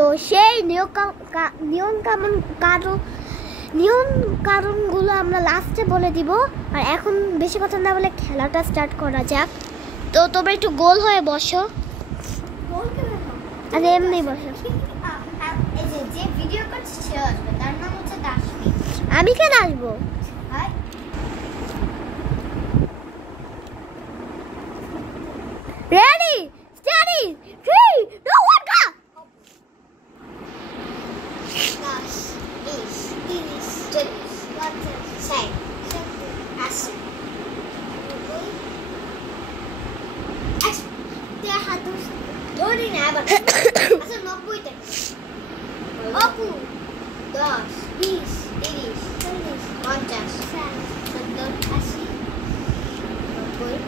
তো সেই নিয়ম কারণগুলো আমরা লাস্টে বলে দিব। আর এখন বেশি কথা না বলে খেলাটা স্টার্ট করা যাক। তো তোমরা একটু গোল হয়ে বসো। আরে এমনি বসো। যে ভিডিও করছে সে আসবে, তার নাম হচ্ছে দাসমি। আমি কেন আসবো? রেডি স্টাডি 3 2 1 গো। 10 20 30 40 50 60 70 80 ধরি না আবার। আচ্ছা 90 টাকা। অপু 10 20 30 40 50 60 70 80 90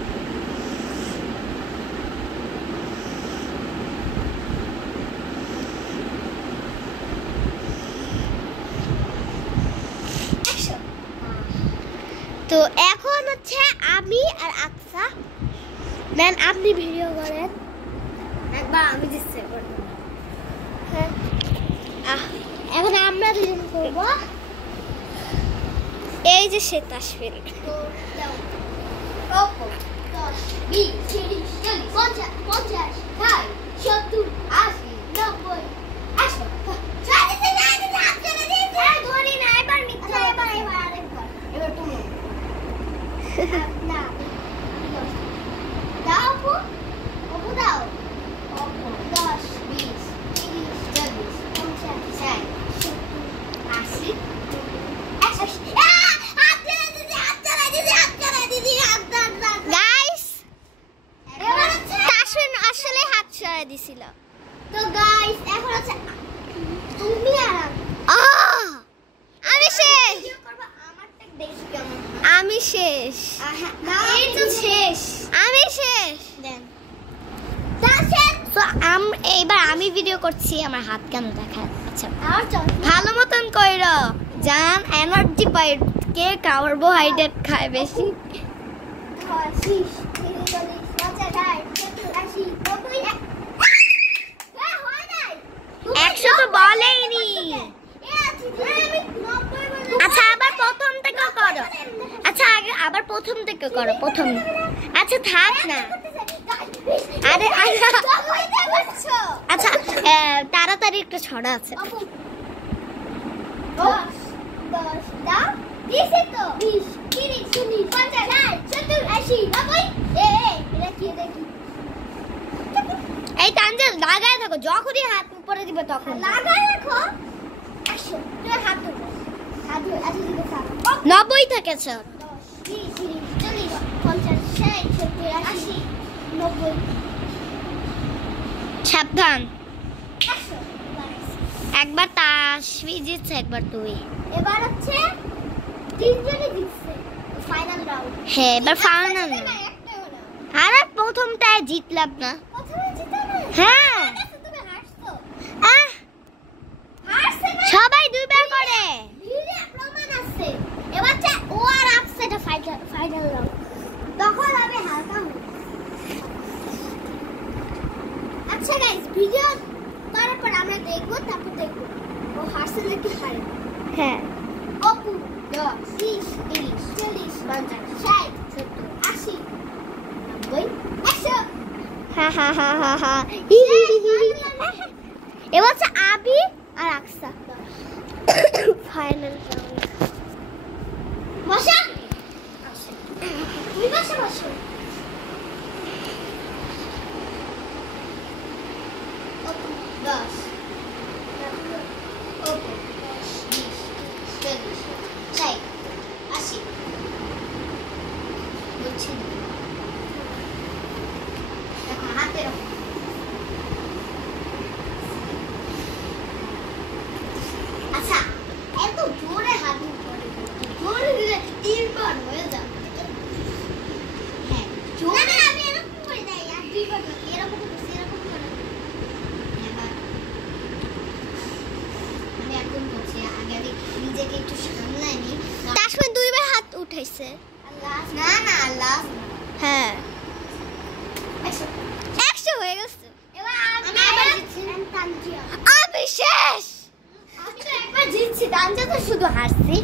তো এখন হচ্ছে আমি আর আকসা। দেন আপনি ভিডিও করেন। একবার আমি দিচ্ছি করব। হ্যাঁ এখন আমরা দুজন করব। এই যে সে তাসফির। তো দাও অপু 10 20 30 40 50 60 70 80 90 80 ধরি না এবার মিথ্যা। এবার আরেকবার। এবার তুমি না দাও অপু। অপু দাও। অপু 10 20 30 40 50 60 70 80 গাইস তাসফির আসলে হাত সরাই দিছিল। তো গাইস এখন হচ্ছে তুমি আর আমি শেষ। ভিডিও করব। আমারটা দেখি কেমন। আমি শেষ। এই তো শেষ। আমি শেষ। দেন তো এইবার আমি ভিডিও করছি। আমার হাত কেন দেখায়? আচ্ছা আর চল ভালো মতন কইরো জান। এনার্জি পাই। কে কার্বোহাইড্রেট খায় বেশি? 30 40 50 60 70 80 100 তো বলেইনি। আচ্ছা আবার প্রথম থেকে করো। আচ্ছা আবার প্রথম থেকে করো। প্রথম। আচ্ছা থাক না। আরে আচ্ছা তাড়াতাড়ি একটু ছড়া আছে। 10 দাও দিছে তো 20 30 40 50 60 70 80 90 এটা কি দেখি। এই তানজিল লাগায় থাকো। যখনই হাত উপরে দিবে তখন লাগায় রাখো। 100 তুই হাত ধরো। হাত ধরে আচ্ছা দিকে থাক। 90 থেকে 10 20 30 40 50 60 70 80 90 সাবধান। 100 একবার তাসফি জিতছে, একবার তুই। এবার হচ্ছে তিনজনই জিতছে ফাইনাল রাউন্ড। হ্যাঁ এবার ফাইনাল। একটা হলো। আরে প্রথমটায় জিতলাম না। প্রথমে জিতে না। হ্যাঁ তুমি হারছো। আহ হারছে না। সবাই দুইবার করে। ভিডিও প্রমাণ আছে। এবার ও আর আপসেট ফাইনাল রাউন্ড। তখন আমি হারতাম। আচ্ছা গাইস ভিডিও করার পর আমরা দেখবো, তারপর দেখবো ও হারছে নাকি হারে। হ্যাঁ অপু 10 20 30 40 50 60 70 80 90 100 হা হা হা হা হা। এবার হচ্ছে আবি আর আকসা ফাইনাল রাউন্ড। বসা তুমি বসো বসো। অপু 10 অপু 20 30 40 80 বলছি এখন হাতে রাখো। আচ্ছা এত জোরে হাত করে জোরে দিলে 3 বার হয়ে যাবে। হ্যাঁ জোরে না আমি এরকম করে দেই আর 2 বার এরকম করে। এবার আমি এখন বলছি আগে আমি নিজেকে একটু সামলাই নি। তাসফি দুইবার হাত উঠাইছে। আল্লাহ না না আল্লাহ। হ্যাঁ 100 100 হয়ে গেছে। এবার আমি আবার জিতছি। আমি শুধু হারছি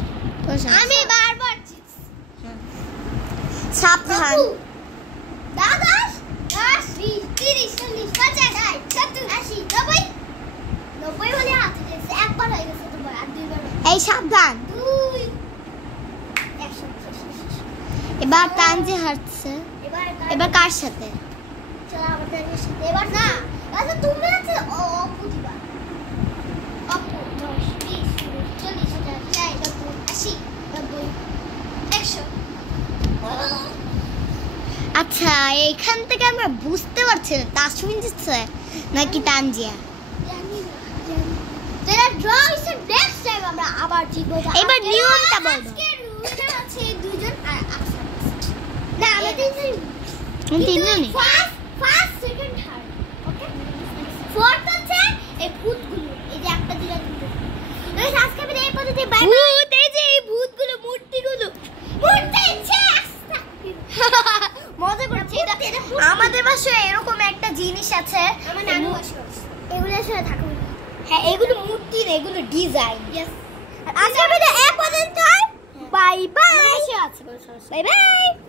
আমি বারবার জিতছি। সাবধান দাদা 10 20 30 40 50 60 70 80 90 90 হলে হাতে দিয়েছে একবার হয়ে গেছে তোমার আর দুইবার এই সাবধান 2 100 এবার তানজি হারছে এবার এবার কার সাথে চলো আমাদের সাথে এবার না আচ্ছা তুমি আছে অপু দিবা অপু 10 20 40 50 80 90 100 আচ্ছা এইখান থেকে আমরা বুঝতে পারছি না তাসমিন জিতছে নাকি তানজিয়া তেরা ড্র হইছে নেক্সট টাইম আমরা আবার জিতবো এবার নিয়মটা বলো আজকে রুলটা আছে দুইজন আর আফসার না আমরা তিনজন তিনজনই ফার্স্ট সেকেন্ড থার্ড ওকে ফোর্থ আছে এই ভূতগুলো এই যে একটা দিলা দুটো গাইস আজকে আমি এই পদ্ধতি বাই ভূত এই যে এই ভূতগুলো মূর্তিগুলো মূর্তি চেস মজা করছি এটা আমাদের বাসায় এরকম একটা জিনিস আছে আমার নানু বসে এগুলো আসলে থাকুন হ্যাঁ এগুলো মূর্তি না এগুলো ডিজাইন ইয়েস আজকে ভিডিও এই পর্যন্ত বাই বাই আছে বাই বাই